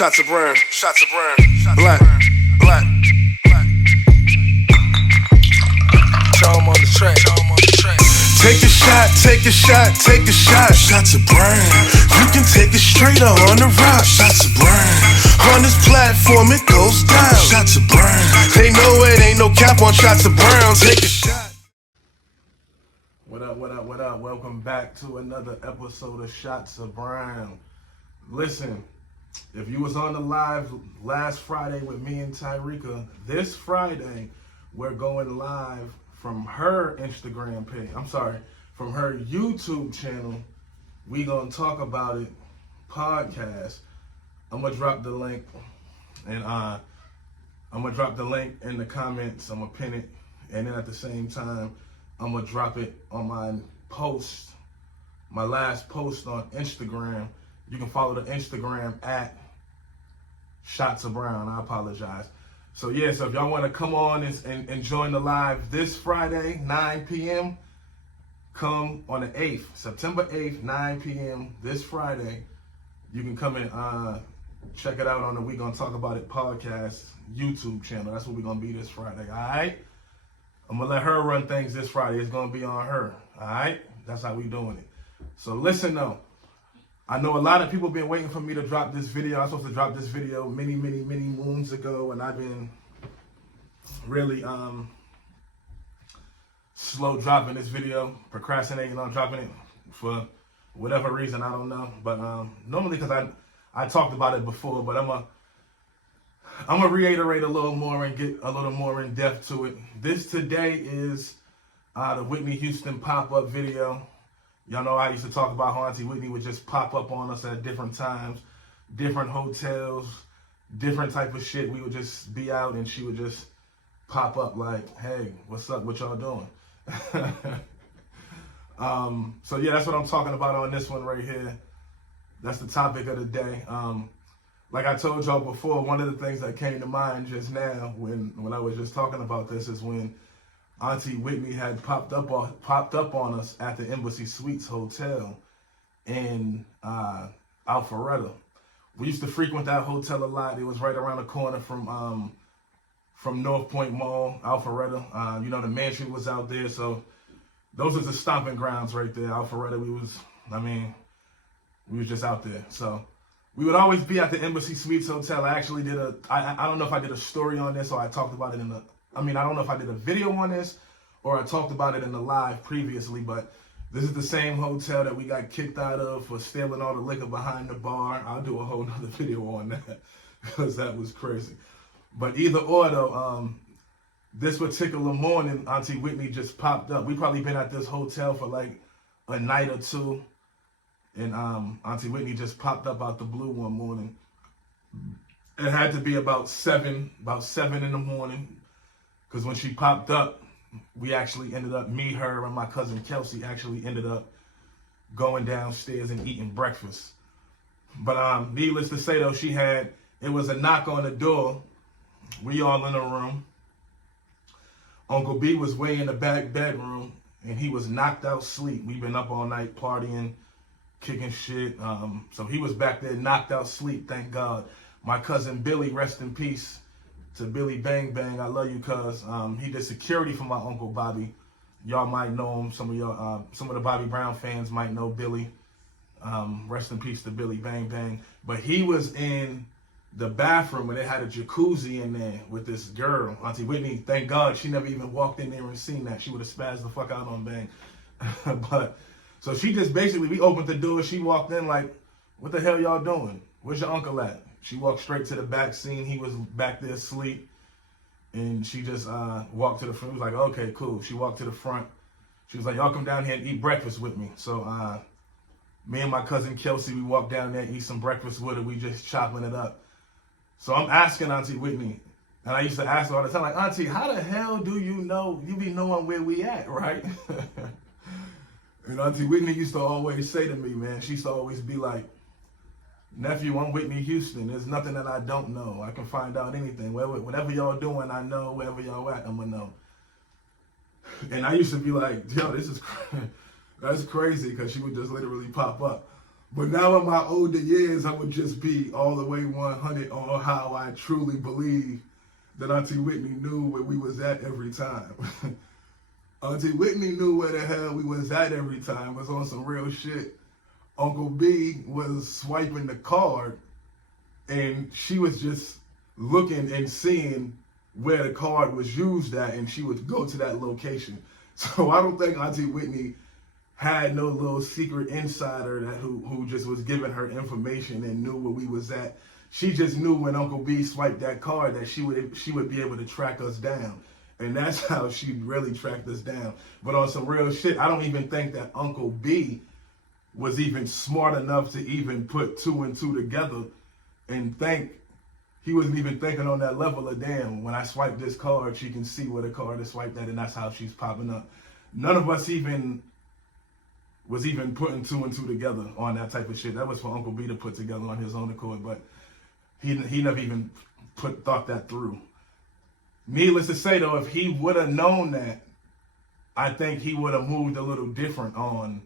Shots of brown, shots of brown, black, black. Show 'em on the track, show 'em on the track. Take a shot, take a shot, take a shot. Shots of brown. You can take it straight or on the rock. Shots of brown. On this platform, it goes down. Shots of brown. They know it ain't no cap on shots of brown. Take a shot. What up, what up, what up? Welcome back to another episode of Shots of Brown. Listen, if you was on the live last Friday with me and Tyrika, this Friday, we're going live from her Instagram page. From her YouTube channel. We gonna talk about it podcast. I'm gonna drop the link, and I'm gonna drop the link in the comments. I'm gonna pin it, and then at the same time, I'm gonna drop it on my post, my last post on Instagram. You can follow the Instagram at Shots of Brown. I apologize. So yeah, so if y'all want to come on and join the live this Friday, 9 p.m., come on the 8th, September 8th, 9 p.m. this Friday. You can come and check it out on the We Gonna Talk About It podcast YouTube channel. That's what we're gonna be this Friday, all right? I'm gonna let her run things this Friday. It's gonna be on her, all right? That's how we doing it. So listen though, I know a lot of people been waiting for me to drop this video. I was supposed to drop this video many moons ago, and I've been really slow dropping this video, procrastinating on dropping it for whatever reason, I don't know. But normally, because I talked about it before, but I'm gonna reiterate a little more and get a little more in depth to it. This today is the Whitney Houston pop-up video. Y'all know I used to talk about how Auntie Whitney would just pop up on us at different times, different hotels, different type of shit. We would just be out and she would just pop up like, hey, what's up? What y'all doing? So yeah, that's what I'm talking about on this one right here. That's the topic of the day. Like I told y'all before, one of the things that came to mind just now when I was just talking about this is when Auntie Whitney had popped up on us at the Embassy Suites Hotel in Alpharetta. We used to frequent that hotel a lot. It was right around the corner from North Point Mall, Alpharetta. You know, the mansion was out there, so those are the stomping grounds right there. Alpharetta, we was just out there. So we would always be at the Embassy Suites Hotel. I actually did I don't know if I did a story on this or I talked about it I don't know if I did a video on this or I talked about it in the live previously, but this is the same hotel that we got kicked out of for stealing all the liquor behind the bar. I'll do a whole nother video on that because that was crazy. But either or though, this particular morning, Auntie Whitney just popped up. We probably been at this hotel for like a night or two, and Auntie Whitney just popped up out the blue one morning. It had to be about 7 in the morning. Because when she popped up, we actually ended up, me, her, and my cousin Kelsey actually ended up going downstairs and eating breakfast. But needless to say though, it was a knock on the door. We all in a room. Uncle B was way in the back bedroom and he was knocked out sleep. We've been up all night partying, kicking shit. So he was back there knocked out sleep, thank God. My cousin Billy, rest in peace to Billy Bang Bang, I love you, cuz he did security for my Uncle Bobby. Y'all might know him. Some of the Bobby Brown fans might know Billy. Rest in peace to Billy Bang Bang. But he was in the bathroom and they had a jacuzzi in there with this girl, Auntie Whitney. Thank God she never even walked in there and seen that. She would have spazzed the fuck out on Bang. But so she just basically, we opened the door. She walked in like, what the hell y'all doing? Where's your uncle at? She walked straight to the back scene. He was back there asleep. And she just walked to the front. He was like, okay, cool. She walked to the front. She was like, y'all come down here and eat breakfast with me. So me and my cousin Kelsey, we walked down there and eat some breakfast with her. We just chopping it up. So I'm asking Auntie Whitney, and I used to ask her all the time, like, Auntie, how the hell do you know, you be knowing where we at, right? And Auntie Whitney used to always say to me, man, she used to always be like, Nephew, I'm Whitney Houston. There's nothing that I don't know. I can find out anything. Whatever y'all doing, I know. Wherever y'all at, I'm going to know. And I used to be like, yo, that's crazy, because she would just literally pop up. But now in my older years, I would just be all the way 100 on how I truly believe that Auntie Whitney knew where we was at every time. Auntie Whitney knew where the hell we was at every time. It was on some real shit. Uncle B was swiping the card, and she was just looking and seeing where the card was used at, and she would go to that location. So I don't think Auntie Whitney had no little secret insider that who just was giving her information and knew where we was at. She just knew when Uncle B swiped that card that she would be able to track us down. And that's how she really tracked us down. But on some real shit, I don't even think that Uncle B was even smart enough to even put 2 and 2 together and think. He wasn't even thinking on that level of, damn, when I swipe this card, she can see where the card is swiped at, and that's how she's popping up. None of us was even putting 2 and 2 together on that type of shit. That was for Uncle B to put together on his own accord, but he never even thought that through. Needless to say, though, if he would have known that, I think he would have moved a little different on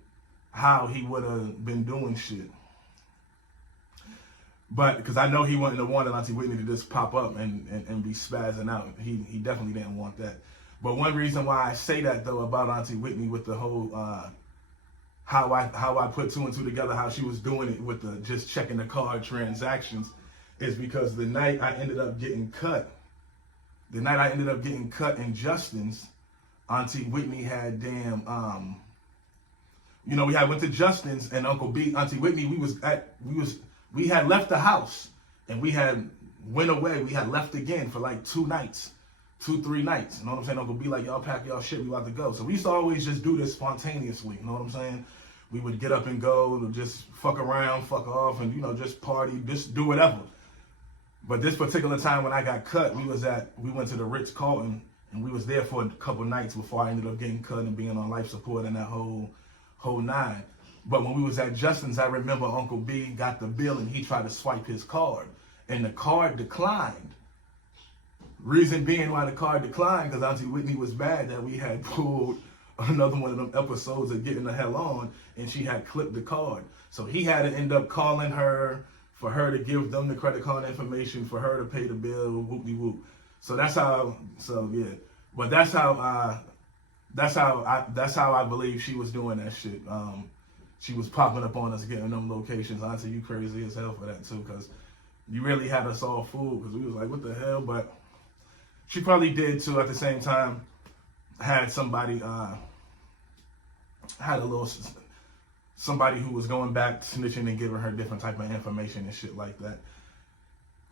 how he would have been doing shit. But because I know he wouldn't have wanted Auntie Whitney to just pop up and be spazzing out. He definitely didn't want that. But one reason why I say that, though, about Auntie Whitney with the whole how I put 2 and 2 together, how she was doing it with the just checking the card transactions, is because the night I ended up getting cut in Justin's, Auntie Whitney had we had went to Justin's, and Uncle B, Auntie Whitney, we had left the house, and we had went away. We had left again for like 2 nights, 3 nights. You know what I'm saying? Uncle B like, y'all pack y'all shit, we about to go. So we used to always just do this spontaneously. You know what I'm saying? We would get up and go, to just fuck around, fuck off, and just party, just do whatever. But this particular time when I got cut, we went to the Ritz-Carlton, and we was there for a couple nights before I ended up getting cut and being on life support and that whole nine. But when we was at Justin's, I remember Uncle B got the bill and he tried to swipe his card, and the card declined. Reason being why the card declined, because Auntie Whitney was mad that we had pulled another one of them episodes of Getting the Hell On, and she had clipped the card. So he had to end up calling her for her to give them the credit card information, for her to pay the bill, whoop-de-whoop. So that's how, yeah. But that's how I believe she was doing that shit. She was popping up on us, getting them locations. Auntie, you crazy as hell for that too, because you really had us all fooled, because we was like, what the hell? But she probably did too. At the same time, had somebody, somebody who was going back, snitching and giving her different type of information and shit like that.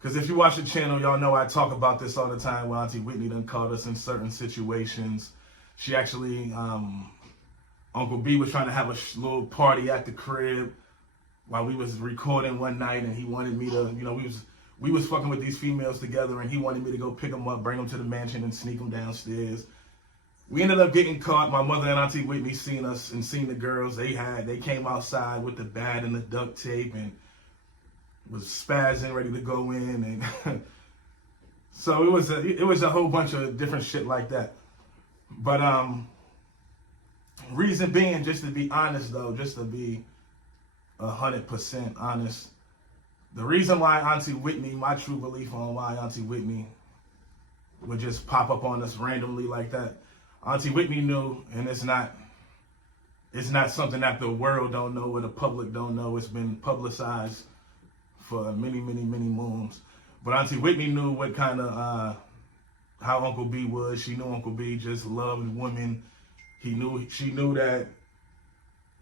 Because if you watch the channel, y'all know I talk about this all the time, where Auntie Whitney done caught us in certain situations. She actually, Uncle B was trying to have a little party at the crib while we was recording one night, and he wanted me to, we was fucking with these females together, and he wanted me to go pick them up, bring them to the mansion, and sneak them downstairs. We ended up getting caught. My mother and Auntie Whitney seen us and seen the girls. They came outside with the bat and the duct tape and was spazzing, ready to go in, and so it was a whole bunch of different shit like that. But reason being, just to be honest though, just to be 100% honest, the reason why Auntie Whitney, my true belief on why Auntie Whitney would just pop up on us randomly like that, Auntie Whitney knew, and it's not something that the world don't know or the public don't know. It's been publicized for many, many, many moons. But Auntie Whitney knew what kind of how Uncle B was. She knew Uncle B just loved women. She knew that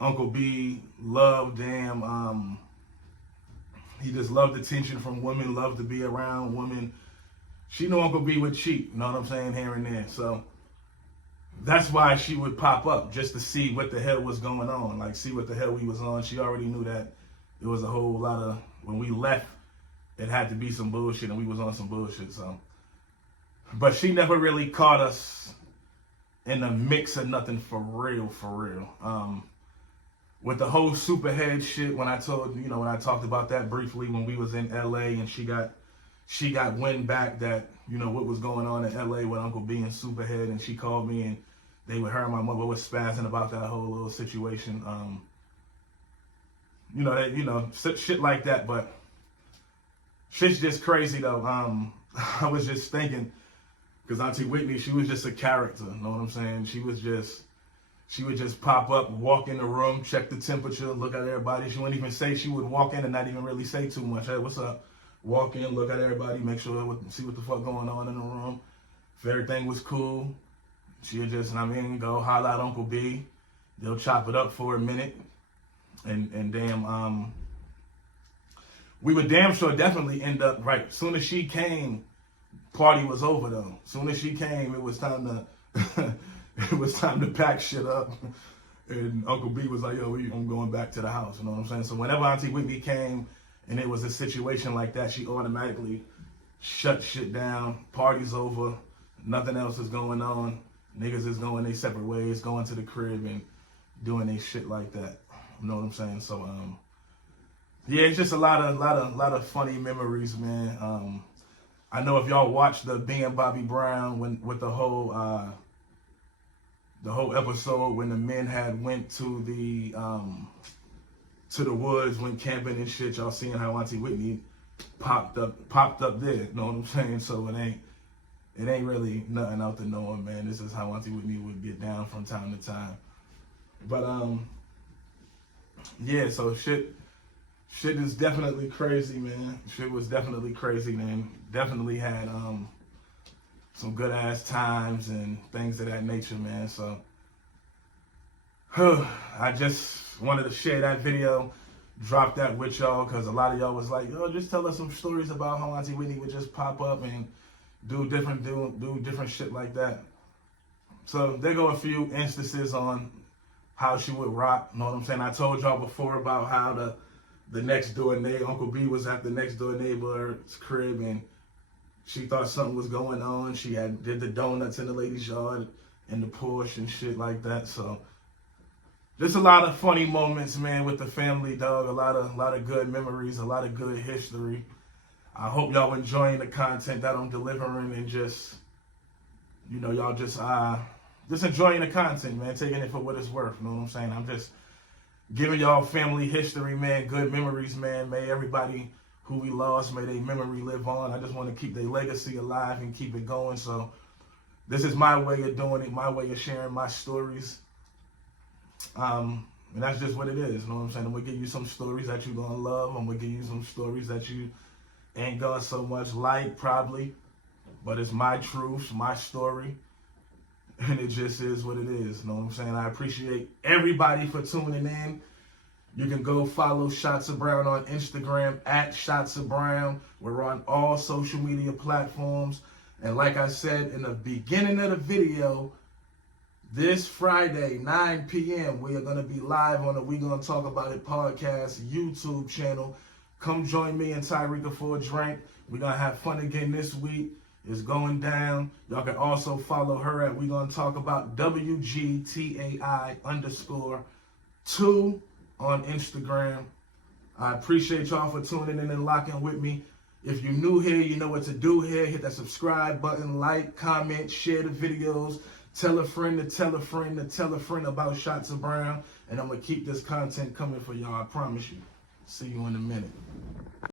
Uncle B loved he just loved attention from women, loved to be around women. She knew Uncle B would cheat, you know what I'm saying, here and there. So that's why she would pop up, just to see what the hell was going on, like see what the hell we was on. She already knew that it was a whole lot of, when we left, it had to be some bullshit, and we was on some bullshit. So, but she never really caught us in the mix of nothing for real. With the whole superhead shit, when I talked about that briefly when we was in LA, and she got wind back that, what was going on in LA with Uncle B and Superhead, and she called me, and her and my mother was spazzing about that whole little situation. shit like that. But shit's just crazy though. I was just thinking, because Auntie Whitney, she was just a character. You know what I'm saying? She would just pop up, walk in the room, check the temperature, look at everybody. She wouldn't even say, she would walk in and not even really say too much. Hey, what's up? Walk in, look at everybody, make sure, see what the fuck going on in the room. If everything was cool, she would just, go holler at Uncle B. They'll chop it up for a minute. And damn, we would damn sure definitely end up, right, as soon as she came, party was over though. As soon as she came, it was time to pack shit up. And Uncle B was like, yo, I'm going back to the house, you know what I'm saying? So whenever Auntie Whitney came and it was a situation like that, she automatically shut shit down. Party's over. Nothing else is going on. Niggas is going their separate ways, going to the crib and doing their shit like that. You know what I'm saying? So, yeah, it's just a lot of funny memories, man. I know if y'all watched the being Bobby Brown with the whole episode when the men had went to the woods, went camping and shit, y'all seeing how Auntie Whitney popped up there. You know what I'm saying? So it ain't really nothing out the norm, man. This is how Auntie Whitney would get down from time to time. But yeah, so shit is definitely crazy, man. Shit was definitely crazy, man. Definitely had some good ass times and things of that nature, man. So I just wanted to share that video, drop that with y'all, because a lot of y'all was like, yo, just tell us some stories about how Auntie Whitney would just pop up and do different shit like that. So there go a few instances on how she would rock. You know what I'm saying? I told y'all before about how the next door neighbor, Uncle B was at the next door neighbor's crib and she thought something was going on. She did the donuts in the lady's yard in the Porsche and shit like that. So just a lot of funny moments, man, with the family, dog. A lot of good memories, a lot of good history. I hope y'all enjoying the content that I'm delivering and just, y'all just enjoying the content, man, taking it for what it's worth. You know what I'm saying? I'm just giving y'all family history, man, good memories, man. May everybody who we lost, may their memory live on. I just want to keep their legacy alive and keep it going. So this is my way of doing it, my way of sharing my stories. And that's just what it is. You know what I'm saying? I'm going to give you some stories that you're going to love. I'm going to give you some stories that you ain't going to so much like, probably. But it's my truth, my story. And it just is what it is. You know what I'm saying? I appreciate everybody for tuning in. You can go follow Shots of Brown on Instagram at Shots of Brown. We're on all social media platforms. And like I said in the beginning of the video, this Friday, 9 p.m., we are going to be live on the We Gonna Talk About It podcast YouTube channel. Come join me and Tyreeka for a drink. We're going to have fun again this week. It's going down. Y'all can also follow her at We Gonna Talk About WGTAI_2 on Instagram. I appreciate y'all for tuning in and locking with me. If you're new here, you know what to do here. Hit that subscribe button, like, comment, share the videos. Tell a friend to tell a friend to tell a friend about Shots of Brown. And I'm going to keep this content coming for y'all. I promise you. See you in a minute.